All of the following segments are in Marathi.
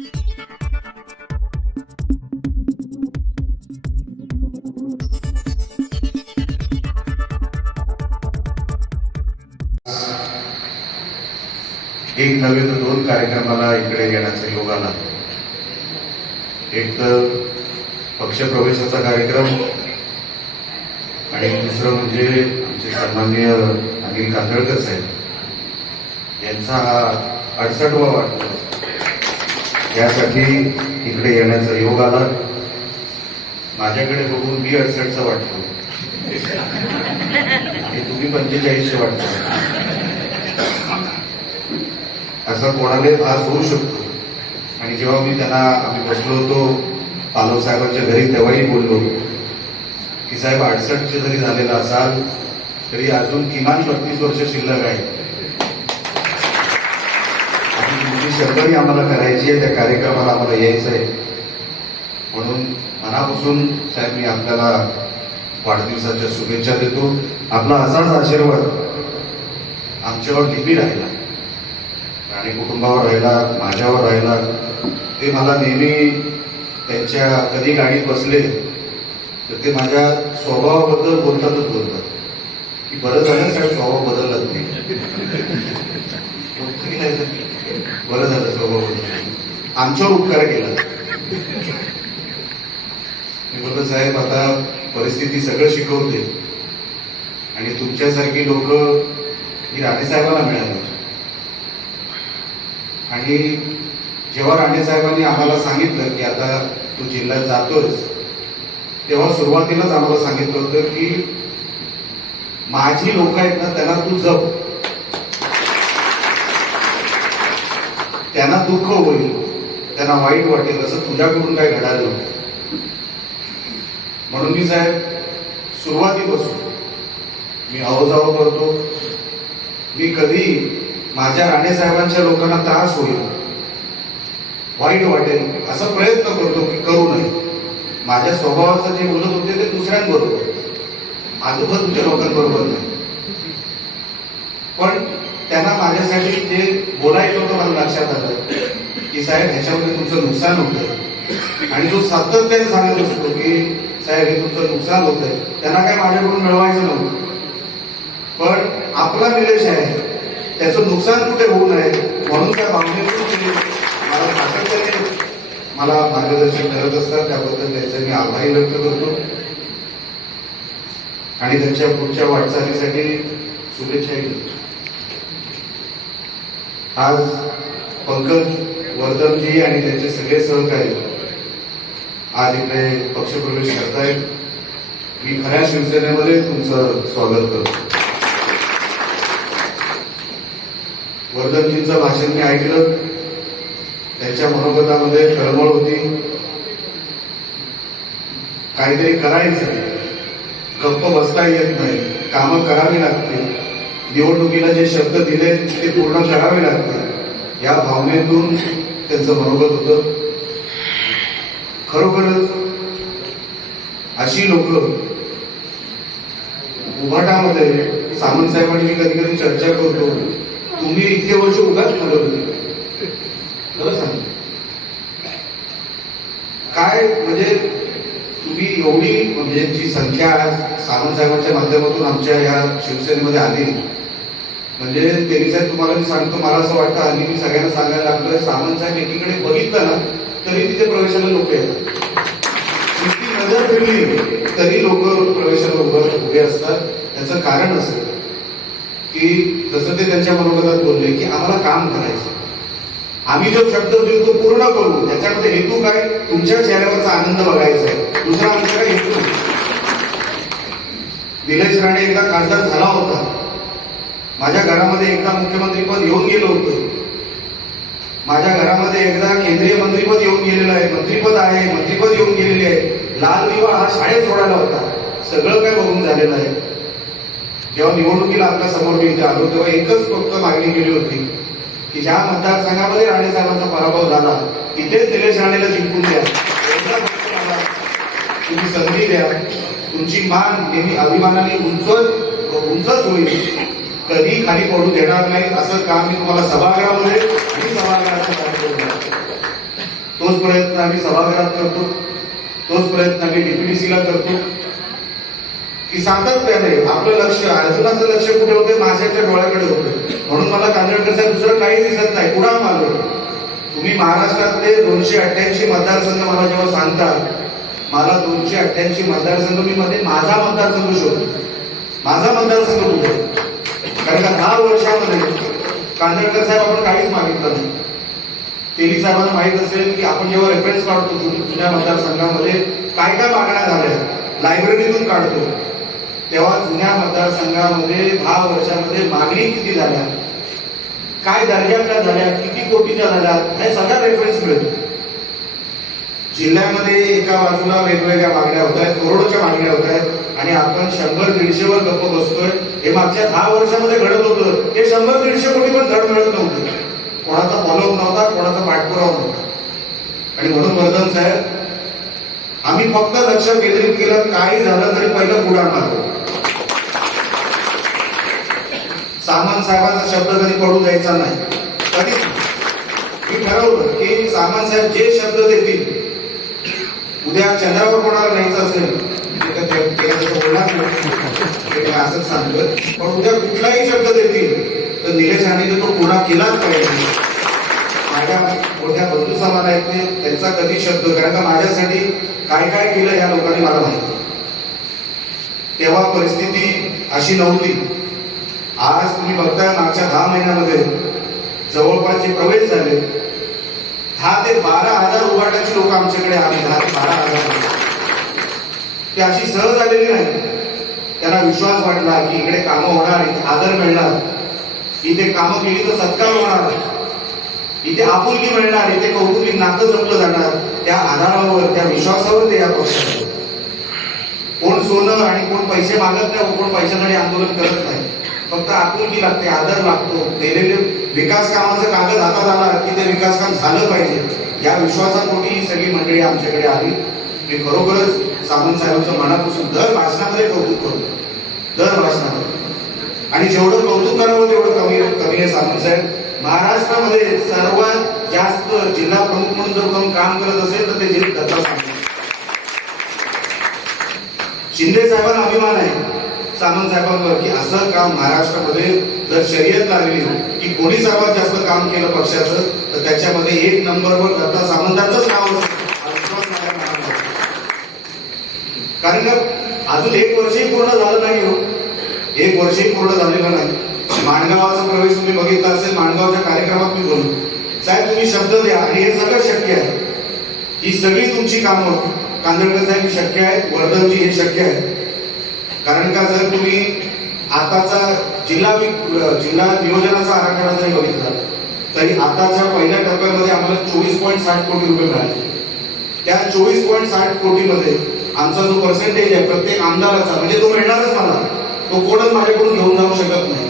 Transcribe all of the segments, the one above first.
एक नव्हे तर दोन कार्यक्रमाला इकडे येण्याचा योग आला. एक तर पक्षप्रवेशाचा कार्यक्रम आणि दुसरं म्हणजे आमचे सन्माननीय अनिल कांदळकर साहेब. यांचा हा अडसठवा वाटतो यासाठी इकडे येण्याचा योग आला. माझ्याकडे बघून मी अडसठचा वाटतो. हे तुम्ही पंचेचाळीसशे वाटतो. असा कोणालाही त्रास होऊ शकतो. आणि जेव्हा मी त्यांना आम्ही बसलो होतो पालव साहेबांच्या घरी तेव्हाही बोललो. की साहेब अडसष्टचे जरी झालेला असाल तरी अजून किमान बत्तीस वर्ष शिल्लक आहे. आणि तुमची आम्हाला करायची आहे त्या कार्यक्रमाला आम्हाला यायचं आहे. म्हणून मनापासून साहेब मी आपल्याला वाढदिवसाच्या शुभेच्छा देतो. आपला असाच आशीर्वाद आमच्यावर नेहमी राहिला? आणि कुटुंबावर राहिला माझ्यावर राहिला ते मला नेहमी त्यांच्या कधी गाडीत बसले तर ते माझ्या स्वभावाबद्दल बोलतातच बोलतात. की बरं झालं साहेब स्वभाव बदललाच नाही. नाही बरं झालं स्वभाव आमच्यावर उपकार केला. मी बोलतो साहेब आता परिस्थिती सगळं शिकवते. आणि तुमच्यासारखी लोक ही राणेसाहेबांना मिळाली. आणि जेव्हा राणेसाहेबांनी आम्हाला सांगितलं की आता तू जिल्ह्यात जातोस तेव्हा सुरुवातीलाच आम्हाला सांगितलं होतं की माझी लोक आहेत ना त्यांना तू जप. त्यांना दुःख होईल. त्यांना वाईट वाटेल असं तुझ्याकडून काय घडायला म्हणून मी साहेब सुरुवातीपासून मी अवजाव करतो. मी कधी माझ्या राणेसाहेबांच्या लोकांना त्रास होईल वाईट वाटेल असा प्रयत्न करतो की करू नये. माझ्या स्वभावाचं जे बोलत होते ते दुसऱ्यांबरोबर. माझं पण तुमच्या लोकांबरोबर नाही. पण त्यांना माझ्यासाठी जे बोलायचं होतं मला लक्षात आलं. की साहेब ह्याच्यामध्ये तुमचं नुकसान होतं आणि जो सातत्याने सांगत असतो की साहेब हे तुमचं नुकसान होतंय त्यांना काय माझ्याकडून मिळवायचं नव्हतं. पण आपला निलेश आहे त्याचं नुकसान कुठे होऊ नये म्हणून त्या भावनेतून मला सातत्याने मला मार्गदर्शन करत असतात त्याबद्दल त्यांचं मी आभारी व्यक्त करतो. आणि त्यांच्या पुढच्या वाटचालीसाठी शुभेच्छाही देतो. आज पंकज वर्धनजी आणि त्यांचे सगळे सहकारी आज इकडे पक्षप्रवेश करतायत. मी खऱ्या शिवसेनेमध्ये तुमचं स्वागत करतो. वर्धनजींचं भाषण मी ऐकलं. त्यांच्या मनोगतामध्ये तळमळ होती. काहीतरी करायचं. गप्प बसता येत नाही. कामं करावी लागतील. निवडणुकीला जे शब्द दिले ते पूर्ण करावे लागतील. या भावनेतून त्यांचं मनोगत होतं. खरोखरच अशी लोक उभाटामध्ये सामंत साहेबांनी मी कधी कधी चर्चा करतो तुम्ही इतके वर्ष उगाच म्हणत होते. खरं सांग काय म्हणजे तुम्ही एवढी म्हणजे जी संख्या आज साहेबांच्या माध्यमातून आमच्या या शिवसेनेमध्ये आली म्हणजे त्यांनी तुम्हाला मी सांगतो मला असं वाटतं आणि मी सगळ्यांना सांगायला लागलोय. सामंत साहेब एकीकडे बघितलं ना तरी तिथे प्रवेशाला लोक येतात. नजर फिरली तरी लोक प्रवेशाला उभं उभे असतात. त्याचं कारण असं की जसं ते त्यांच्या मनोगतात बोलले की आम्हाला काम करायचं. आम्ही जो शब्द देऊ तो पूर्ण करू. त्याच्यामध्ये हेतू काय? तुमच्या चेहऱ्यावरचा आनंद बघायचा आहे. दुसरा आमचा काय हेतू निलेश राणे एकदा खासदार झाला होता. माझ्या घरामध्ये एकदा मुख्यमंत्रीपद येऊन गेलो होतं. माझ्या घरामध्ये एकदा केंद्रीय मंत्रीपद येऊन गेलेलं आहे. मंत्रीपद आहे मंत्रीपद येऊन गेलेले आहे. लाल दिवा हा शाळेत सोडायला होता. सगळं काय बघून झालेलं आहे. जेव्हा निवडणुकीला आपल्यासमोर मी इथे आलो तेव्हा एकच फक्त मागणी केली होती की ज्या मतदारसंघामध्ये राणे साहेबांचा पराभव झाला तिथेच निलेश राणेला जिंकून द्या. तुम्ही संधी द्या. तुमची मान नेहमी अभिमानाने उंच उंचच होईल. कधी खाली पडू देणार नाही असं काम मी तुम्हाला सभागृहामध्ये आणि सभागृहाचं काम करून तोच प्रयत्न आम्ही सभागृहात करतो. तोच प्रयत्न आम्ही डीपीडीसीला करतो. की सातत्याने आपलं लक्ष अर्जुनाचं लक्ष कुठे होते माझ्याच्या डोळ्याकडे होतं म्हणून मला कांदळकर साहेब दुसरं काही दिसत नाही. पुढा मारलो तुम्ही महाराष्ट्रातले दोनशे अठ्ठ्याऐंशी मतदारसंघ मला जेव्हा सांगता मला दोनशे अठ्ठ्याऐंशी मतदारसंघ मी मध्ये माझा मतदारसंघ शोधतो. माझा मतदारसंघ कुठे? कारण का दहा वर्षामध्ये कांदळकर साहेब आपण काहीच मागितलं नाही. तेली साहेबांना माहीत असेल की आपण जेव्हा रेफरन्स काढतो जुन्या मतदारसंघामध्ये काय काय मागण्या झाल्या लायब्ररीतून काढतो. तेव्हा जुन्या मतदारसंघामध्ये दहा वर्षामध्ये मागणी किती झाल्या? काय दर्जाच्या झाल्या? किती कोटीच्या झाल्या? हे सगळ्या रेफरन्स मिळतो जिल्ह्यामध्ये एका बाजूला वेगवेगळ्या मागण्या होत आहेत करोडोच्या मागण्या होत आहेत आणि आपण शंभर दीडशेवर गप्प बसतोय. हे मागच्या दहा वर्षामध्ये घडत होतं. हे शंभर दीडशे कोटी पण धड मिळत नव्हतं. कोणाचा फॉलोअप नव्हता कोणाचा पाठपुरावा नव्हता. आणि म्हणून वर्धन साहेब आम्ही फक्त लक्ष केंद्रित केलं काही झालं तरी पहिलं पुढाण मारतो सामान साहेबांचा शब्द कधी पडू द्यायचा नाही. कधी? मी ठरवलं की सामान साहेब जे शब्द देतील उद्या चंद्रावर कोणाला न्यायचं असेल असं असंच सांगतोय पण उद्या कुठलाही शब्द देतील तर निलेश राणेने तो पुन्हा केलाच पाहिजे माझ्या मोठ्या बंधू समान आहेत ते त्यांचा कधी शब्द कारण का माझ्यासाठी काय काय केलं या लोकांनी मला माहिती तेव्हा परिस्थिती अशी नव्हती आज तुम्ही बघताय मागच्या दहा महिन्यामध्ये जवळपास जे प्रवेश झाले दहा ते बारा हजार उभारण्याची लोक आमच्याकडे आले दहा ते बारा हजार. ते अशी सहज आलेली नाही त्यांना विश्वास वाटला की इकडे कामं होणार इथे आदर मिळणार. इथे कामं केली तर सत्कार होणार. इथे आपुलकी मिळणार इथे कौटुंबिक नातं जपलं जाणार. त्या आधारावर त्या विश्वासावर ते या पक्षात कोण सोनं आणि कोण पैसे मागत नाही कोण पैशासाठी आंदोलन करत नाही. फक्त आपुलकी लागते आदर लागतो. केलेले विकास कामाचं कागद हातात आला की ते विकास काम झालं पाहिजे. या विश्वासापोटी ही सगळी मंडळी आमच्याकडे आली. मी खरोखरच सामंत साहेबांचं मनापासून दर भाषणामध्ये कौतुक करतो दर भाषणामध्ये. आणि जेवढं कौतुक करावं तेवढं कमी कमी आहे सामंत साहेब. महाराष्ट्रामध्ये सर्वात जास्त जिल्हा प्रमुख म्हणून जर कोण काम करत असेल तर ते जिल्हा दत्ता सामंत शिंदे साहेबांना अभिमान आहे सामंत साहेबांवर की असं काम महाराष्ट्रामध्ये जर शर्यत लागली की कोणी सर्वात जास्त काम केलं पक्षाचं तर त्याच्यामध्ये एक नंबरवर दत्ता सामंतांचंच नाव असेल हा विश्वास माझ्या मनात आहे. कारण का? अजून एक वर्षही पूर्ण झालं नाही हो. एक वर्षही पूर्ण झालेलं नाही. माणगावाचा प्रवेश तुम्ही बघितला असेल माणगावच्या कार्यक्रमात मी बोललो. साहेब तुम्ही शब्द द्या आणि हे सगळं शक्य आहे. ही सगळी तुमची कामं कांदळकर साहेब ही शक्य आहेत वर्धनजी हे शक्य आहे कारण का जर तुम्ही आताचा जिल्हा वि- जिल्हा नियोजनाचा आराखडा जरी बघितला तरी आताच्या पहिल्या टप्प्यामध्ये आम्हाला चोवीस पॉईंट साठ कोटी रुपये मिळाले. त्या चोवीस पॉईंट साठ कोटीमध्ये आमचा जो पर्सेंटेज आहे प्रत्येक आमदाराचा म्हणजे तो मिळणारच मला. तो कोणच माझ्याकडून घेऊन जाऊ शकत नाही.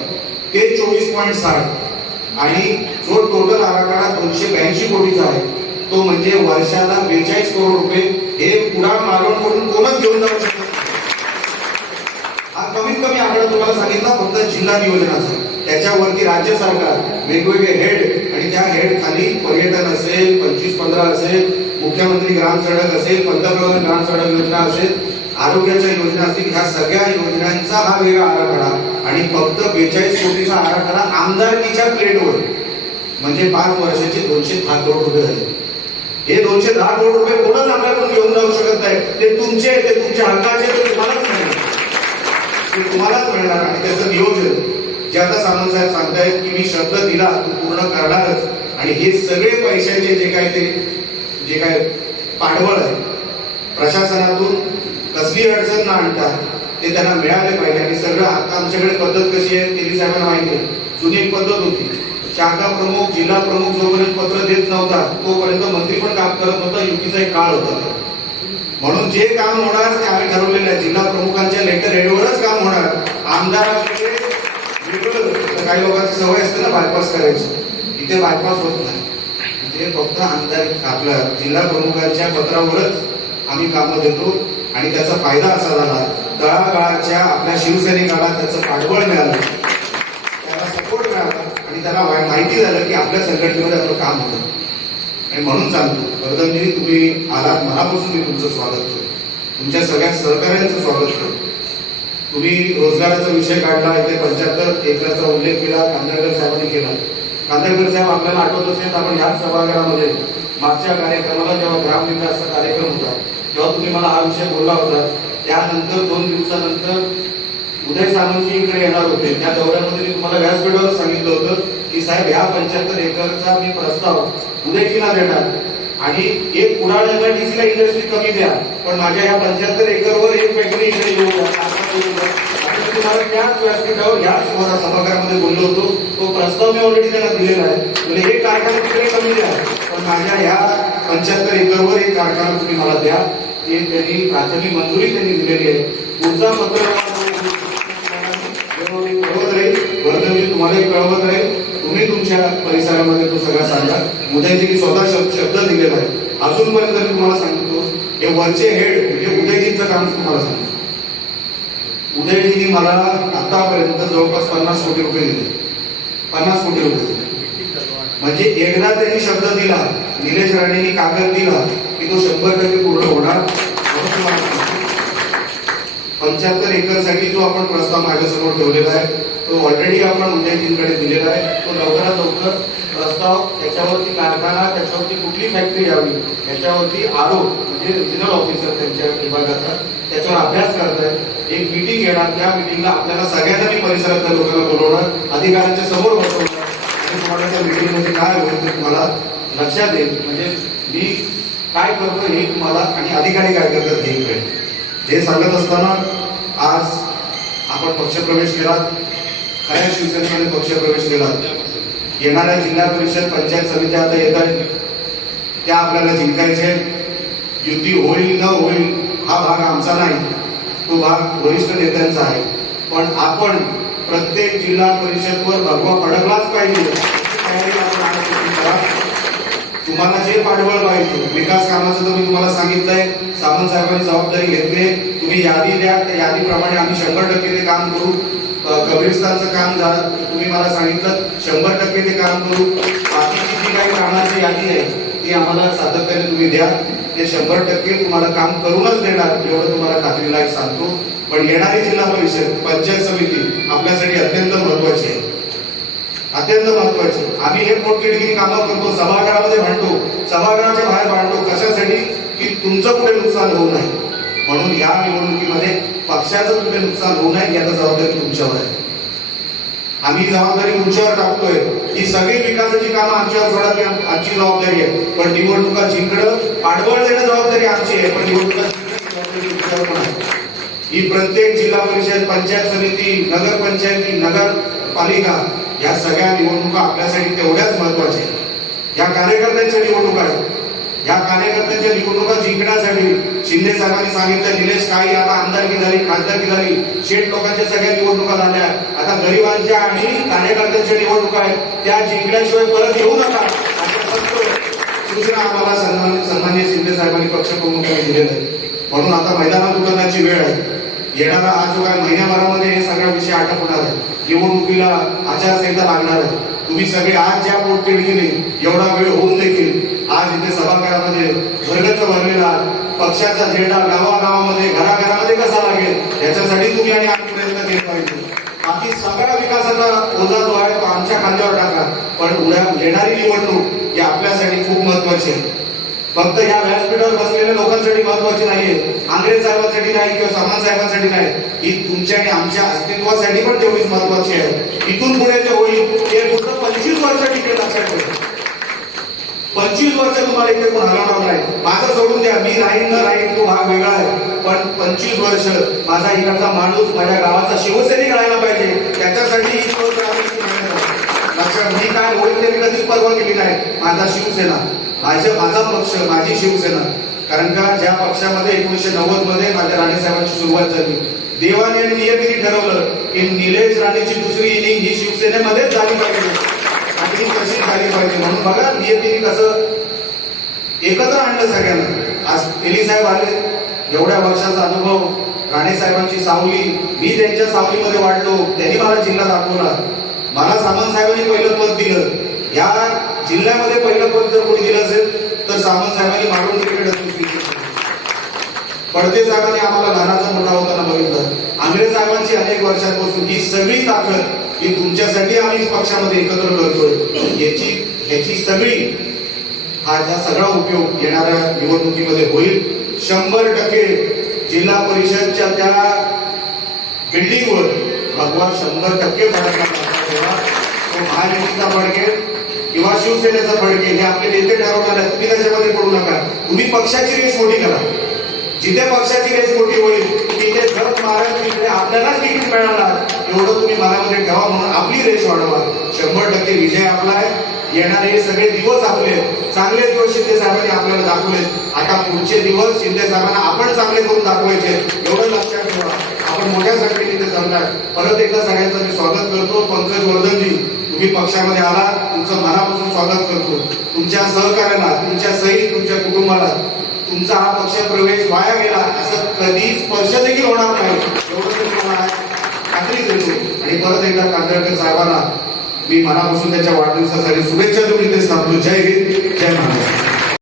ते चोवीस पॉईंट साठ. आणि जो टोटल आराखडा दोनशे ब्याऐंशी कोटीचा आहे तो म्हणजे वर्षाला बेचाळीस करोड रुपये. हे पुढा मारून करून कोणच घेऊन जाऊ शकत हा कमीत कमी आकडा तुम्हाला सांगितला फक्त जिल्हा नियोजनाचा. त्याच्यावरती राज्य सरकार वेगवेगळे हेड आणि त्या हेड खाली पर्यटन असेल पंचवीस पंधरा असेल मुख्यमंत्री ग्राम सडक असेल पंतप्रधान ग्राम सडक योजना असेल आरोग्याच्या योजना असतील ह्या सगळ्या योजनांचा हा वेगळा आराखडा आणि फक्त बेचाळीस कोटीचा आराखडा आमदारकीच्या प्लेटवर. म्हणजे पाच वर्षाचे दोनशे दहा करोड रुपये झाले. हे दोनशे दहा करोड रुपये कोणच आपल्याकडून घेऊन जाऊ शकत नाही. ते तुमचे ते तुमच्या हक्काचे ते तुम्हालाच मिळणार. ते तुम्हालाच मिळणार आणि त्याचं नियोजन. जे आता सामंत साहेब सांगतायत की मी शब्द दिला तो पूर्ण करणारच. आणि हे सगळे पैशाचे जे काही ते जे काय पाठबळ आहे प्रशासनातून कसली अडचण न आणता ते त्यांना मिळाले पाहिजे. आणि सगळं आता आमच्याकडे पद्धत कशी आहे तेली साहेबांना माहिती आहे. जुनी एक पद्धत होती. शाखा प्रमुख जिल्हा प्रमुख जोपर्यंत पत्र देत नव्हता तोपर्यंत मंत्री पण काम करत नव्हता युतीचा एक काळ होता. म्हणून जे काम होणार ते आम्ही ठरवलेलं आहे. जिल्हा प्रमुखांच्या लेटर हेडवरच काम होणार. आमदार काही लोकांची सवय असते ना बायपास करायची. इथे बायपास होत नाही. ते फक्त आमदार आपल्या जिल्हा प्रमुखांच्या पत्रावरच आम्ही कामं देतो आणि त्याचा फायदा असा झाला तळागाळाच्या आपल्या शिवसैनिकाला त्याचं पाठबळ मिळालं त्याला सपोर्ट मिळाला आणि त्याला माहिती झालं की आपल्या संघटनेमध्ये आपलं काम होतं. आणि म्हणून सांगतो वर्धनजी तुम्ही आलात मनापासून मी तुमचं स्वागत करतो. तुमच्या सगळ्या सहकार्यांचं स्वागत करतो. तुम्ही रोजगाराचा विषय काढला इथे पंच्याहत्तर एकराचा उल्लेख केला कांदळकर साहेबांनी केला. कांदळकर साहेब आपल्याला आठवत असेल तर आपण ह्याच सभागृहामध्ये मागच्या कार्यक्रमाला जेव्हा ग्रामविकासचा कार्यक्रम होता तेव्हा तुम्ही मला हा विषय बोलला होता. त्यानंतर दोन दिवसानंतर उदय सामंत इकडे येणार होते. त्या दौऱ्यामध्ये मी तुम्हाला व्यासपीठावर सांगितलं होतं की साहेब ह्या पंच्याहत्तर एकरचा मी प्रस्ताव उदयजीला देणार. आणि एक कुडाळ एमआयडीसीला इंडस्ट्री कमी द्या पण माझ्या या पंच्याहत्तर एकरवर एक फॅक्टरी इकडे येऊ द्या. तुम्हाला त्याच व्यासपीठावर ह्याच मला सभागृहामध्ये बोललो होतो. प्रस्ताव मी ऑलरेडी त्यांना दिलेला आहे. म्हणजे एक कारखाना तिकडे कमी द्या पण माझ्या ह्या पंच्याहत्तर एकरवर एक कारखाना तुम्ही मला द्या. हे त्यांनी प्राथमिक मंजुरी त्यांनी दिलेली आहे. पुढचा पत्र कळवत राहील. तुम्हालाही कळवत राहील. तुम्ही तुमच्या परिसरामध्ये तो सगळा सांगा. उदयजींनी स्वतः शब्द शब्द दिलेला आहे. अजूनपर्यंत मी तुम्हाला सांगतो हे वरचे हेड म्हणजे उदयजींचं काम तुम्हाला सांगतो. उदयजींनी मला आतापर्यंत जवळपास पन्नास कोटी रुपये दिले. पन्नास कोटी रुपये म्हणजे एकदा त्यांनी शब्द दिला निलेश राणेंनी कागद दिला की तो शंभर टक्के पूर्ण होणार पंच्याहत्तर एकरसाठी जो आपण प्रस्ताव माझ्यासमोर ठेवलेला आहे तो ऑलरेडी आपण उदयजींकडे दिलेला आहे. तो लवकरात लवकर प्रस्ताव त्याच्यावरती कारखाना त्याच्यावरती कुठली फॅक्टरी यावी याच्यावरती आरोप म्हणजे रिजनल ऑफिसर त्यांच्या विभागाचा त्याचा अभ्यास करतायत एक मीटिंग घेणार त्या मिटिंगला आपल्याला सगळ्यांना मी परिसरातल्या लोकांना बोलवणार अधिकाऱ्यांच्या समोर बसवणार. आणि तुम्हाला त्या मिटिंगमध्ये काय होईल ते तुम्हाला लक्षात येईल. म्हणजे मी काय करतो हे तुम्हाला आणि अधिकारी काय करतात हे कळेल. हे सांगत असताना आज आपण पक्षप्रवेश केला. खऱ्या शिवसेनेमध्ये पक्षप्रवेश केला. येणाऱ्या जिल्हा परिषद पंचायत समित्या आता येत आहेत त्या आपल्याला जिंकायचे युती होईल न होईल हा भाग आमचा नाही. तो भाग वरिष्ठ नेत्यांचा आहे. पण आपण प्रत्येक जिल्हा परिषदवर भगवा फडकलाच पाहिजे. तुम्हाला जे पाठबळ पाहिजे विकास कामाचं तर मी तुम्हाला सांगितलंय. सामंत साहेबांनी जबाबदारी घेतली तुम्ही यादी द्या. त्या यादीप्रमाणे आम्ही शंभर टक्के ते काम करू. अ, कब्रिस्तानचं काम झालं तुम्ही मला सांगितलं शंभर टक्के ते काम करू. बाकीची जी काही कामाची यादी आहे ती आम्हाला सातत्याने तुम्ही द्या. ते शंभर टक्के तुम्हाला काम करूनच देणार एवढं तुम्हाला खात्रीला एक सांगतो. पण येणारी जिल्हा परिषद पंचायत समिती आपल्यासाठी अत्यंत महत्वाची आहे. अत्यंत महत्वाची आम्ही हे पोटतिडकीने कामं करतो सभागृहामध्ये भांडतो. सभागृहाच्या बाहेर भांडतो. कशासाठी? की तुमचं कुठे नुकसान होऊ नये. म्हणून या निवडणुकीमध्ये पक्षाचं कुठे नुकसान होऊ नये याचा जबाबदारी तुमच्यावर आहे. आम्ही जबाबदारी तुमच्यावर टाकतोय. ही सगळी विकासाची कामं आमच्यावर सोडा आमची जबाबदारी आहे. पण निवडणुका जिंकणं पाठबळ देणं जबाबदारी आमची आहे. पण निवडणुका आहे. ही प्रत्येक जिल्हा परिषद पंचायत समिती नगरपंचायती नगरपालिका या सगळ्या निवडणुका आपल्यासाठी तेवढ्याच महत्त्वाच्या आहेत. या कार्यकर्त्यांच्या निवडणुका आहेत. या कार्यकर्त्यांच्या निवडणुका जिंकण्यासाठी शिंदे साहेबांनी सांगितलं निलेश काही आता आमदारकी झाली खासदारकी झाली शेठ लोकांच्या सगळ्या निवडणुका झाल्या. आता गरिबांच्या आणि कार्यकर्त्यांच्या निवडणुका आहेत त्या जिंकल्याशिवाय परत येऊ नका. सूचना आम्हाला सन्मान्य शिंदे साहेबांनी पक्षप्रमुखांनी दिलेल्या आहेत म्हणून आता मैदानात उतरण्याची वेळ आहे. येणारा आज जो काय महिन्याभरामध्ये हे सगळा विषय आटोपणार आहे. निवडणुकीला आचारसंहिता लागणार आहे. तुम्ही सगळे आज ज्या पोटतिडकीने एवढा वेळ होऊ देखील आज इथे सभागृहामध्ये वर्गच भरलेला पक्षाचा झेंडा गावागावामध्ये घराघरामध्ये कसा लागेल याच्यासाठी तुम्ही आणि आम्ही प्रयत्न केले पाहिजे. बाकी सगळा विकासाचा ओझा जो आहे तो आमच्या खांद्यावर टाका. पण उद्या येणारी निवडणूक ही आपल्यासाठी खूप महत्वाची आहे. फक्त या व्यासपीठावर बसलेल्या लोकांसाठी महत्वाची नाहीये. आंग्रेज साहेबांसाठी नाही किंवा सामंत साहेबांसाठी नाही. ही तुमच्या आणि आमच्या अस्तित्वासाठी पण तेवढीच महत्वाची आहे. इथून पुढे जे होईल. ते फक्त पंचवीस वर्ष टिकेल लक्षात ठेवा पंचवीस वर्ष तुम्हाला इथे कोण हलवणार नाही. माझं सोडून द्या. मी राहीन न राहीन तो भाग वेगळा आहे. पण पंचवीस वर्ष माझा इकडचा माणूस माझ्या गावाचा शिवसैनिक राहायला पाहिजे. त्याच्यासाठी लक्षात मी काय होईल मी कधीच परवा केली नाही. माझा शिवसेना माझ्या माझा पक्ष माझी शिवसेना. कारण का ज्या पक्षामध्ये एकोणीशे नव्वदमध्ये माझ्या राणेसाहेबांची सुरुवात झाली. देवाने आणि नियतीने ठरवलं की निलेश राणेची दुसरी इनिंग ही शिवसेनेमध्येच झाली पाहिजे. आणि कशी झाली पाहिजे म्हणून बघा नियतीने कसं एकत्र आणलं सगळ्यांना. आज तेली साहेब आले एवढ्या वर्षाचा अनुभव राणे साहेबांची सावली मी त्यांच्या सावलीमध्ये वाढलो त्यांनी मला जिल्हा दाखवला. मला सामंत साहेबांनी पहिलं पद दिलं. या जिल्ह्यामध्ये पहिलं पद जर कोणी दिलं असेल तर सामंत साहेबांनी मारून क्रिकेट पडते साहेबांनी आम्हाला लहानाचा मोठा होताना बघितलं. आंग्रे साहेबांची अनेक वर्षांपासून ही सगळी ताकद ही तुमच्यासाठी आम्ही पक्षामध्ये एकत्र करतोय. याची ह्याची सगळी हा सगळा उपयोग येणाऱ्या निवडणुकीमध्ये होईल. शंभर टक्के जिल्हा परिषदच्या त्या बिल्डिंगवर भगवा शंभर टक्के तेव्हा तो महायुतीचा फडके किंवा शिवसेनेचा फडके हे आपले नेते ठरवणार आहेत. तुम्ही त्याच्यामध्ये पडू नका. तुम्ही पक्षाची रेस मोठी करा. जिथे पक्षाची रेस मोठी होईल तिथे जग महाराज तिकडे आपल्यालाच तिकीट मिळणार एवढं तुम्ही मनामध्ये ठेवा म्हणून आपली रेस वाढवा शंभर टक्के विजय आपला आहे. येणारे सगळे दिवस आपले चांगले दिवस शिंदे साहेबांनी आपल्याला दाखवले आता पुढचे दिवस शिंदे साहेबांना आपण चांगले करून दाखवायचे एवढं लक्षात ठेवा. आपण मोठ्या संख्येने तिथे जमणार परत एकदा सगळ्यांचं मी स्वागत करतो. पंकज वर्धनजी तुम्ही पक्षामध्ये आला. तुमचं मनापासून स्वागत करतो. तुमच्या सहकार्याला तुमच्या सही तुमच्या कुटुंबाला. तुमचा हा पक्ष प्रवेश वाया गेला. असं कधी स्पर्श देखील होणार नाही. एवढं खात्री देतो आणि परत एकदा कांदळकर साहेबांना मी मनापासून त्याच्या वाढदिवसासाठी शुभेच्छा देऊन इथे सांगतो. जय हिंद जय महाराष्ट्र.